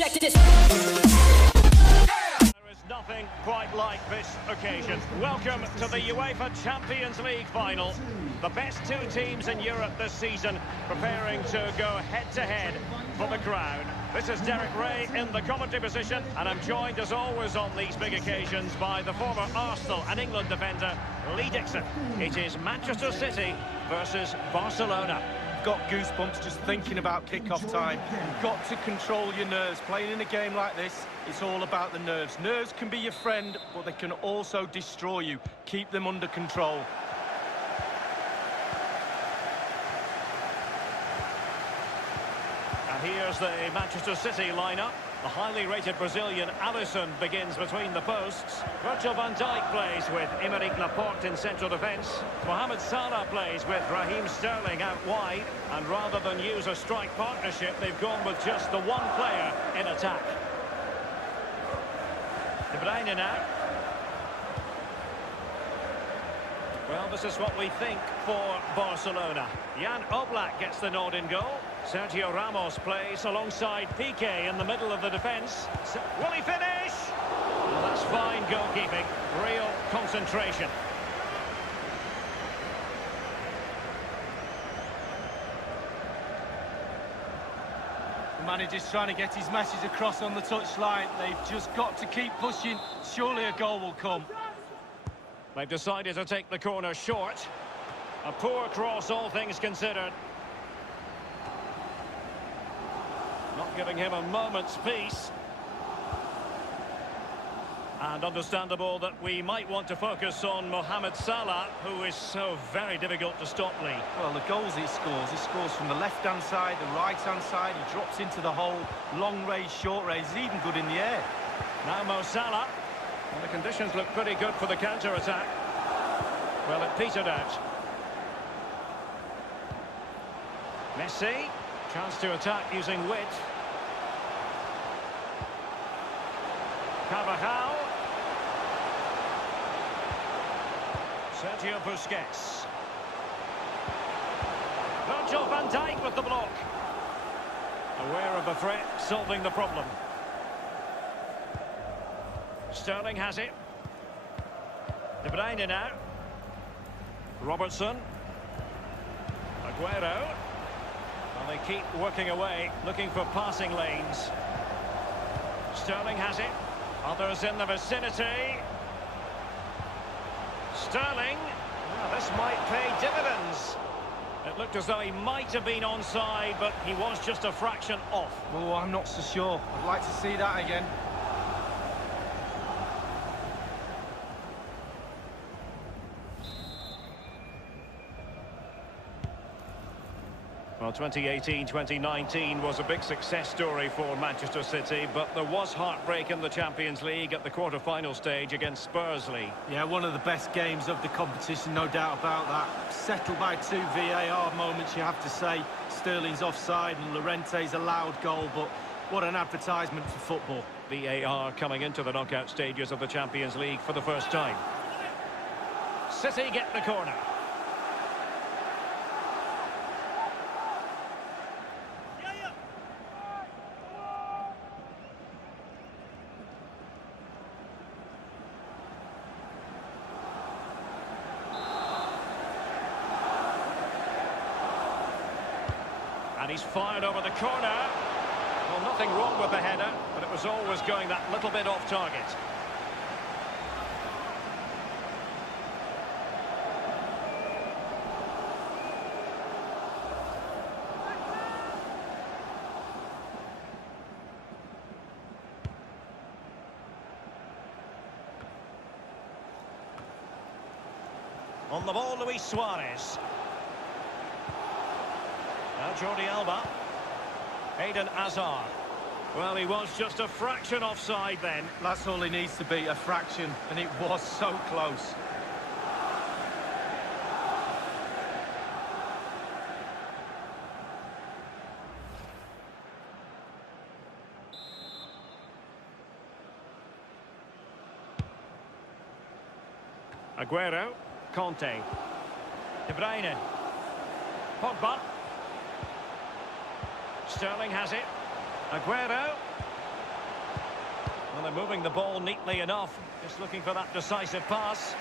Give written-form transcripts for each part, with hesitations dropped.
Check this. There is nothing quite like this occasion. Welcome to the UEFA Champions League final. The best two teams in Europe this season preparing to go head-to-head for the crown. This is Derek Ray in the commentary position, and I'm joined as always on these big occasions by the former Arsenal and England defender, Lee Dixon. It is Manchester City versus Barcelona. Got goosebumps just thinking about kick-off time. You've got to control your nerves. Playing in a game like this, it's all about the nerves. Nerves can be your friend, but they can also destroy you. Keep them under control. And here's the Manchester City lineup. The highly rated Brazilian Alisson begins between the posts. Virgil van Dijk plays with Aymeric Laporte in central defence. Mohamed Salah plays with Raheem Sterling out wide. And rather than use a strike partnership, they've gone with just the one player in attack. De Bruyne now. Well, this is what we think for Barcelona. Jan Oblak gets the nod in goal. Sergio Ramos plays alongside Piqué in the middle of the defence. Will he finish? Well, that's fine goalkeeping. Real concentration. The manager's trying to get his message across on the touchline. They've just got to keep pushing. Surely a goal will come. They've decided to take the corner short. A poor cross, all things considered. Not giving him a moment's peace. And understandable that we might want to focus on Mohamed Salah, who is so very difficult to stop, Lee. Well, the goals he scores from the left-hand side, the right-hand side. He drops into the hole, long range, short range. He's even good in the air. Now Mo Salah. Well, the conditions look pretty good for the counter-attack. Well, it petered out. Messi. Chance to attack using wit. Carvajal. Sergio Busquets. Virgil van Dijk with the block. Aware of the threat, solving the problem. Sterling has it. De Bruyne now. Robertson. Aguero. And they keep working away, looking for passing lanes. Sterling has it. Others in the vicinity. Sterling. Well, this might pay dividends. It looked as though he might have been onside, but he was just a fraction off. Oh, I'm not so sure. I'd like to see that again. Well, 2018-2019 was a big success story for Manchester City, but there was heartbreak in the Champions League at the quarter-final stage against Spurs, Lee. Yeah, one of the best games of the competition, no doubt about that. Settled by two VAR moments, you have to say. Sterling's offside and Llorente's allowed goal, but what an advertisement for football. VAR coming into the knockout stages of the Champions League for the first time. City get the corner. And he's fired over the corner. Well, nothing wrong with the header, but it was always going that little bit off target. On the ball, Luis Suarez. Now Jordi Alba. Eden Hazard. Well, he was just a fraction offside then. That's all he needs to be, a fraction, and it was so close. Aguero. Conte. De Bruyne. Pogba. Sterling has it. Aguero. Well, they're moving the ball neatly enough. Just looking for that decisive pass.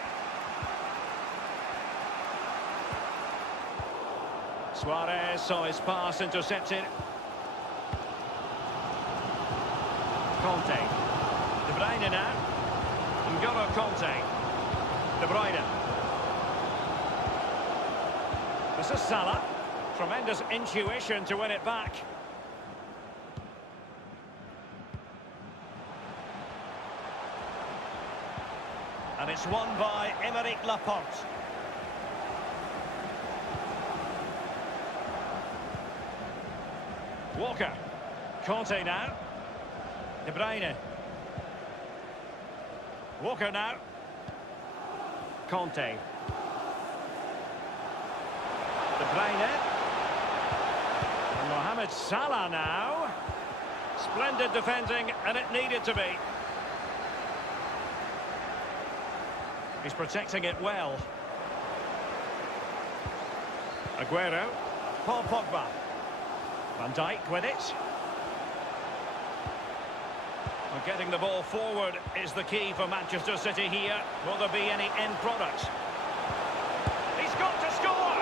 Suarez saw his pass intercepted. Conte. De Bruyne now. N'Golo Conte. De Bruyne. This is Salah. Tremendous intuition to win it back. And it's won by Aymeric Laporte. Walker. Conte now. De Bruyne. Walker now. Conte. De Bruyne. And Mohamed Salah now. Splendid defending, and it needed to be. He's protecting it well. Aguero. Paul Pogba. Van Dijk with it. Well, getting the ball forward is the key for Manchester City here. Will there be any end product? He's got to score!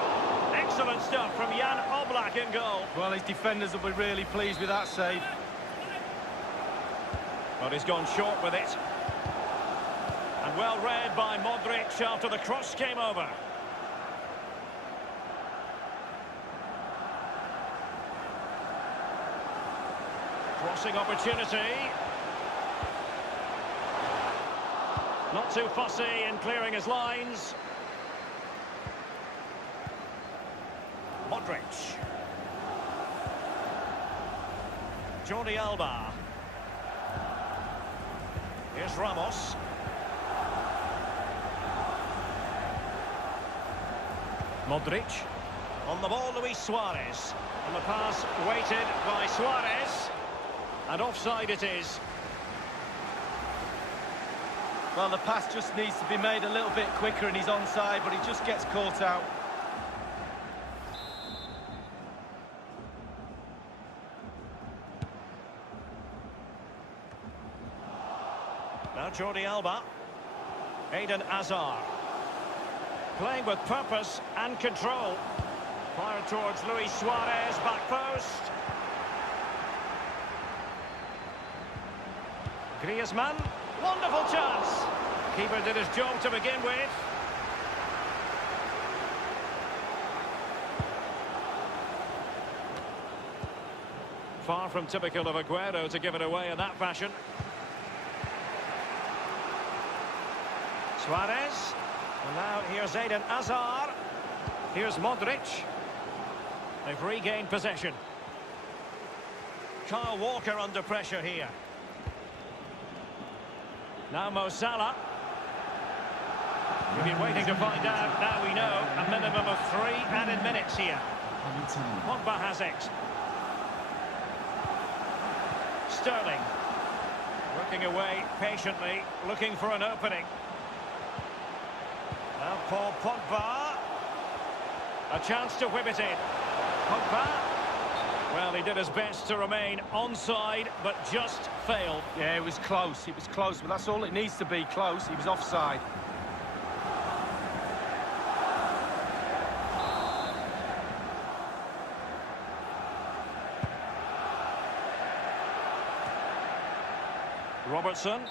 Excellent stuff from Jan Oblak in goal. Well, his defenders will be really pleased with that save. But he's gone short with it. And well read by Modric after the cross came over. Crossing opportunity. Not too fussy in clearing his lines. Modric. Jordi Alba. Here's Ramos. Modric. On the ball, Luis Suarez. And the pass weighted by Suarez. And offside it is. Well, the pass just needs to be made a little bit quicker and he's onside, but he just gets caught out. Now Jordi Alba. Eden Hazard. Playing with purpose and control. Fired towards Luis Suarez, back post. Griezmann, wonderful chance. Keeper did his job to begin with. Far from typical of Aguero to give it away in that fashion. Suarez. And now here's Eden Hazard. Here's Modric. They've regained possession. Kyle Walker under pressure here. Now Mo Salah. We've been waiting to find out. Now we know. A minimum of 3 added minutes here. Pogba has it. Sterling. Working away patiently, looking for an opening. Now Paul Pogba. A chance to whip it in. Pogba. Well, he did his best to remain onside, but just failed. Yeah, it was close, but that's all it needs to be, close. He was offside. Robertson.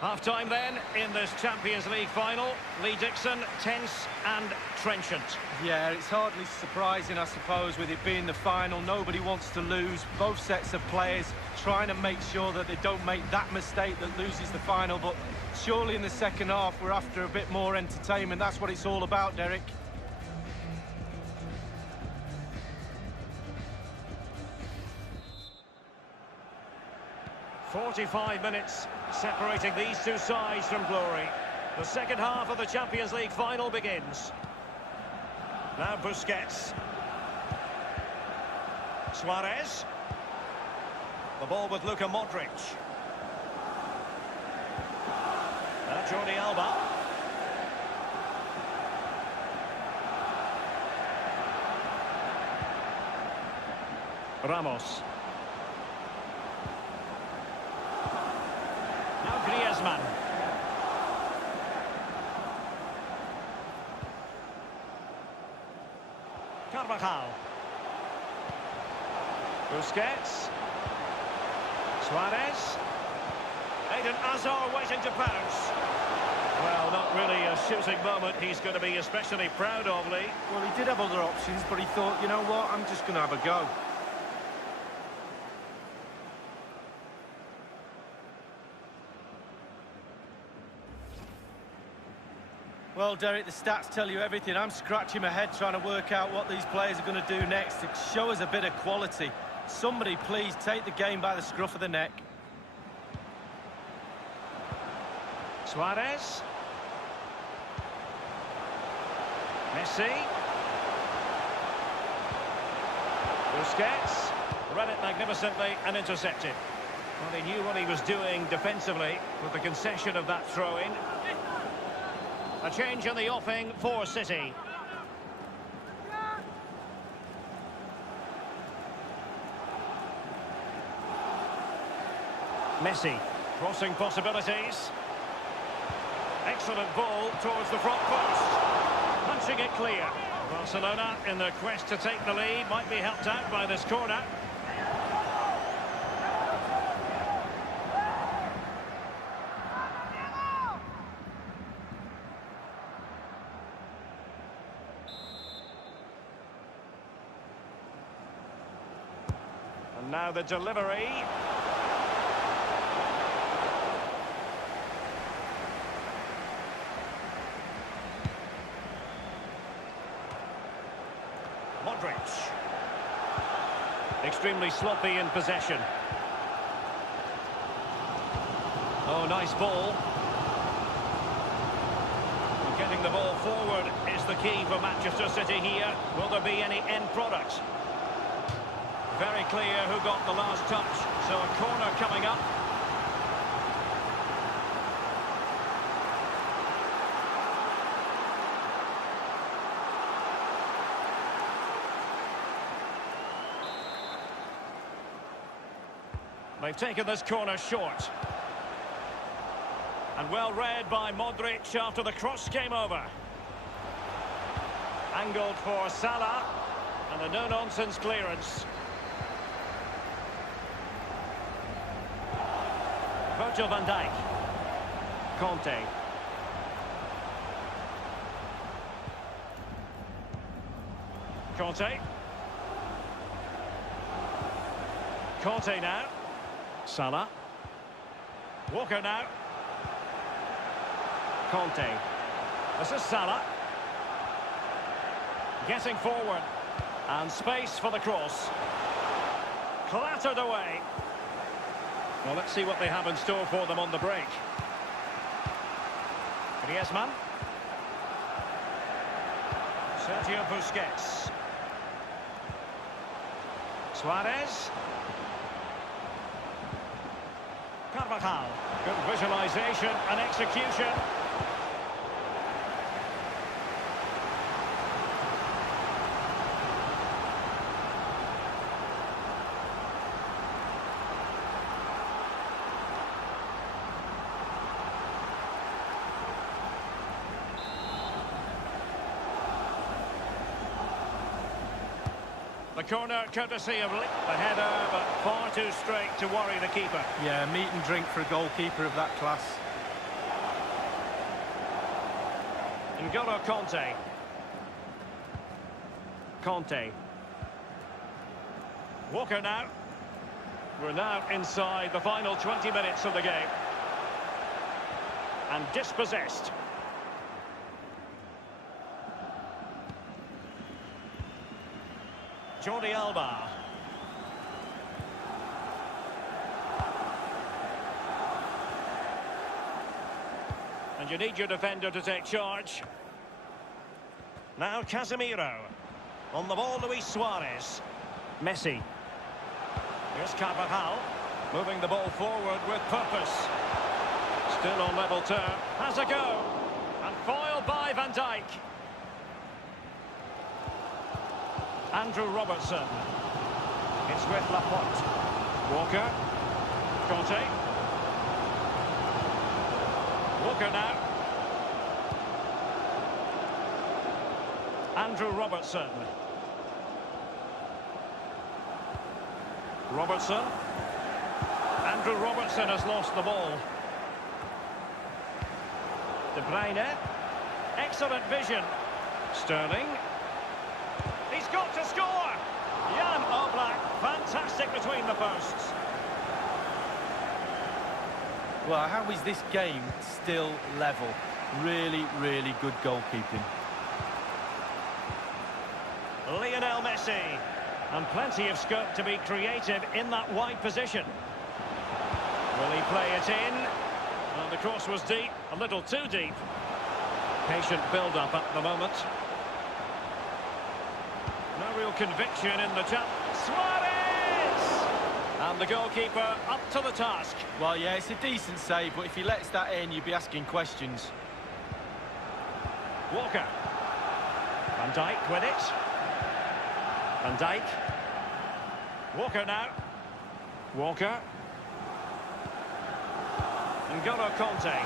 Half-time then in this Champions League final. Lee Dixon, tense and trenchant. Yeah, it's hardly surprising, I suppose, with it being the final. Nobody wants to lose. Both sets of players trying to make sure that they don't make that mistake that loses the final. But surely in the second half, we're after a bit more entertainment. That's what it's all about, Derek. "45 minutes separating these two sides from glory. The second half of the Champions League final begins. Now Busquets. Suarez. The ball with Luka Modric. Now Jordi Alba. Griezmann. Carvajal. Busquets. Suarez. Eden Hazard waiting to pounce. Well, not really a shooting moment he's going to be especially proud of, Lee. Well, he did have other options, but he thought, you know what, I'm just going to have a go. Well, Derek, the stats tell you everything. I'm scratching my head trying to work out what these players are going to do next. It shows a bit of quality. Somebody please take the game by the scruff of the neck. Suarez. Messi. Busquets. Read it magnificently and intercepted. Well, he knew what he was doing defensively with the concession of that throw-in. A change in the offing for City. Messi. Crossing possibilities. Excellent ball towards the front post. Punching it clear. Barcelona, in their quest to take the lead, might be helped out by this corner. And now the delivery. Modric. Extremely sloppy in possession. Oh, nice ball. Getting the ball forward is the key for Manchester City here. Will there be any end product? Very clear who got the last touch. So a corner coming up. They've taken this corner short. And well read by Modric after the cross came over. Angled for Salah. And a no-nonsense clearance. Virgil van Dijk. Conte. Conte. Conte now. Salah. Walker now. Conte. This is Salah. Getting forward. And space for the cross. Clattered away. Well, let's see what they have in store for them on the break. Griezmann. Sergio Busquets. Suarez. Carvajal. Good visualization and execution. The corner courtesy of the header, but far too straight to worry the keeper. Yeah, meat and drink for a goalkeeper of that class. N'Golo Conte. Conte. Walker now. We're now inside the final 20 minutes of the game. And dispossessed. Jordi Alba. And you need your defender to take charge. Now Casemiro. On the ball, Luis Suarez. Messi. Here's Carvajal. Moving the ball forward with purpose. Still on level term. Has a go. And foiled by Van Dijk. Andrew Robertson. It's with Laporte. Walker. Conte. Walker now. Andrew Robertson. Robertson. Andrew Robertson has lost the ball. De Bruyne. Excellent vision. Sterling. He's got to score! Jan Oblak, fantastic between the posts. Well, how is this game still level? Really, really good goalkeeping. Lionel Messi. And plenty of scope to be creative in that wide position. Will he play it in? Well, the cross was deep, a little too deep. Patient build-up at the moment. No real conviction in the jump. Suarez! And the goalkeeper up to the task. Well, yeah, it's a decent save, but if he lets that in, you'd be asking questions. Walker. Van Dijk with it. Van Dijk. Walker now. Walker. N'Golo Conte.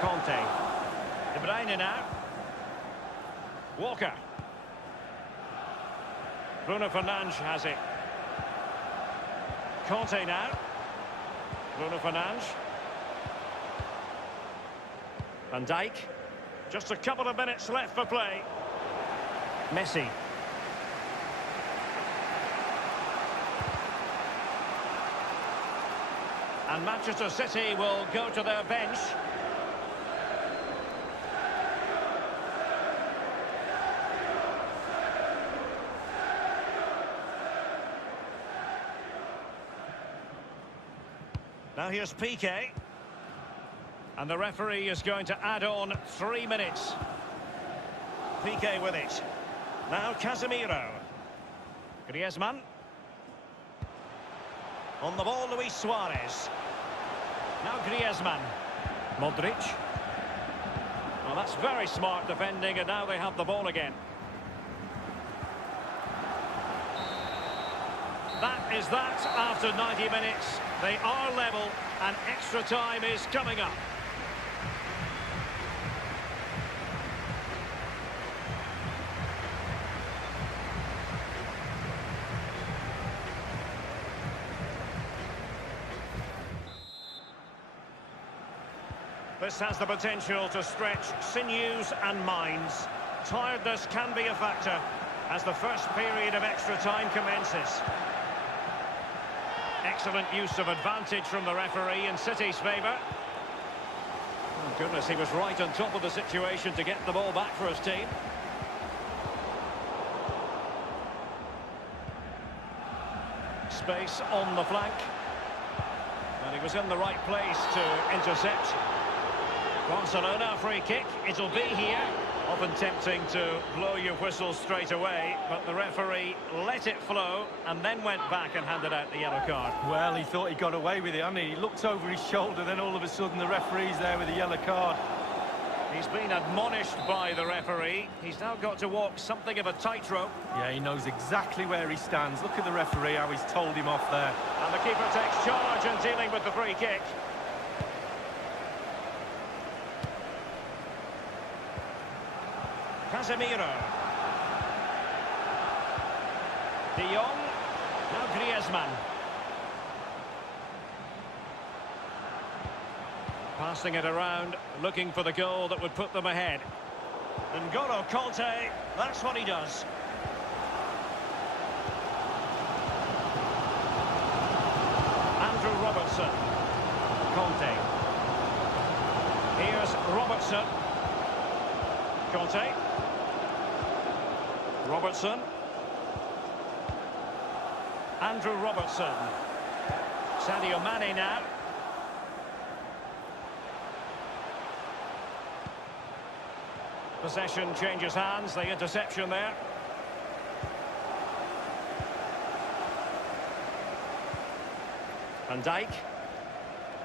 Conte. De Bruyne now. Walker. Bruno Fernandes has it. Conte now. Bruno Fernandes. Van Dijk. Just a couple of minutes left for play. Messi. And Manchester City will go to their bench. Now here's Piqué. And the referee is going to add on 3 minutes. Piqué with it. Now Casemiro. Griezmann. On the ball, Luis Suarez. Now Griezmann. Modric. Well, that's very smart defending, and now they have the ball again. That is that after 90 minutes. They are level, and extra time is coming up. This has the potential to stretch sinews and minds. Tiredness can be a factor as the first period of extra time commences. Excellent use of advantage from the referee in City's favour. Oh goodness, he was right on top of the situation to get the ball back for his team. Space on the flank. And he was in the right place to intercept. Barcelona free kick, it'll be here. Often tempting to blow your whistle straight away, but the referee let it flow and then went back and handed out the yellow card. Well, he thought he got away with it, hadn't he? He looked over his shoulder, then all of a sudden the referee's there with a yellow card. He's been admonished by the referee. He's now got to walk something of a tightrope. Yeah, he knows exactly where he stands. Look at the referee, how he's told him off there. And the keeper takes charge and dealing with the free kick. Casemiro. De Jong. Now Griezmann. Passing it around, looking for the goal that would put them ahead. N'Golo Conte, that's what he does. Andrew Robertson. Conte. Here's Robertson. Conte. Robertson. Andrew Robertson. Sadio Mane now. Possession changes hands, the interception there. Van Dijk.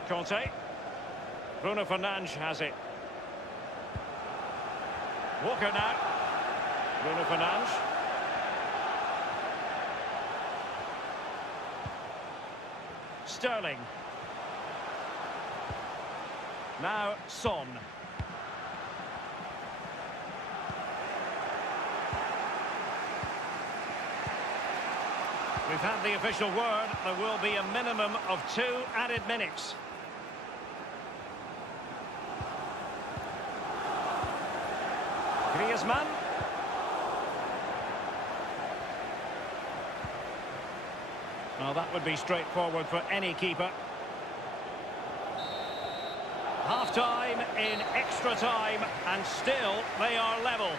Conte. Bruno Fernandes has it. Walker now. Bruno Fernandes. Sterling. Now, Son. We've had the official word. There will be a minimum of 2 added minutes. Griezmann. Well, that would be straightforward for any keeper. Half-time in extra time, and still they are level.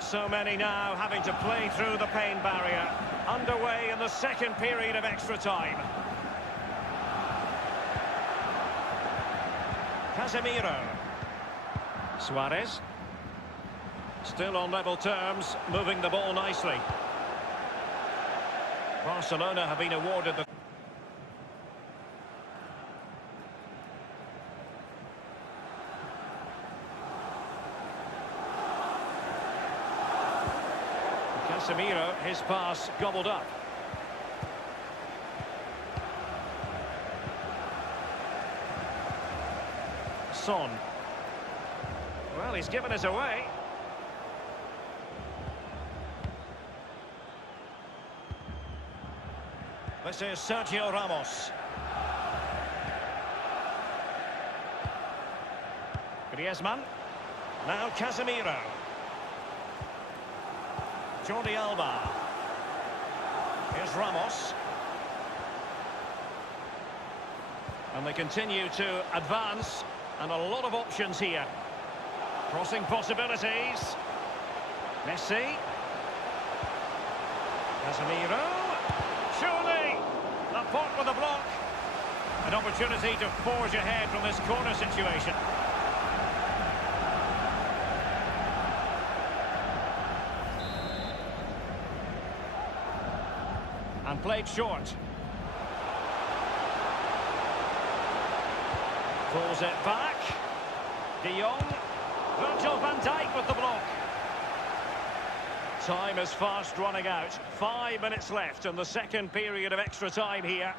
So many now having to play through the pain barrier. Underway in the second period of extra time. Casemiro. Suarez. Still on level terms, moving the ball nicely. Barcelona have been awarded the... Casemiro, his pass gobbled up. Son. Well, he's given us away. This is Sergio Ramos. Griezmann. Now Casemiro. Jordi Alba. Here's Ramos. And they continue to advance, and a lot of options here. Crossing possibilities. Messi. Casemiro. Surely! The pot with the block. An opportunity to forge ahead from this corner situation. And played short. Pulls it back. De Jong. Virgil van Dijk with the block. Time is fast running out. 5 minutes left in the second period of extra time here.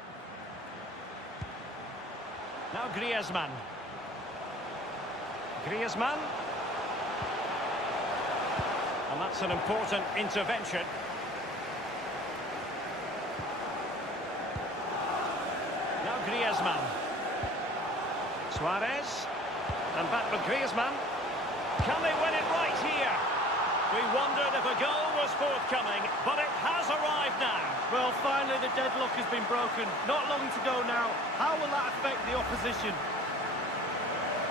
Now Griezmann. Griezmann. And that's an important intervention. Now Griezmann. Suarez. And back with Griezmann. Can they win it right here? We wondered if a goal was forthcoming, but it has arrived now. Well, finally the deadlock has been broken. Not long to go now. How will that affect the opposition?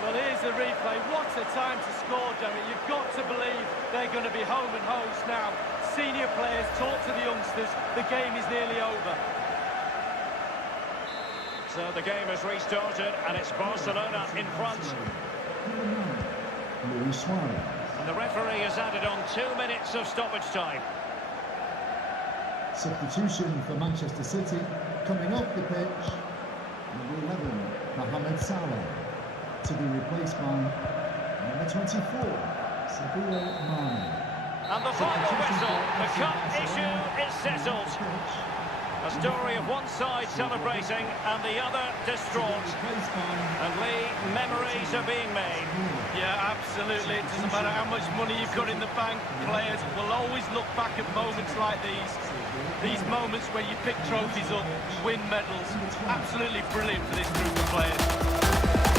Well, here's the replay. What a time to score, Derek. You've got to believe they're going to be home and host now. Senior players talk to the youngsters. The game is nearly over. So the game has restarted, and it's Barcelona in front. And the referee has added on 2 minutes of stoppage time. Substitution for Manchester City. Coming off the pitch, number 11, Mohamed Salah, to be replaced by number 24, Sadio Mane. And the final whistle, the cup issue is settled. A story of one side celebrating and the other distraught. And Lee, memories are being made. Yeah, absolutely. It doesn't matter how much money you've got in the bank. Players will always look back at moments like these. These moments where you pick trophies up, win medals. Absolutely brilliant for this group of players.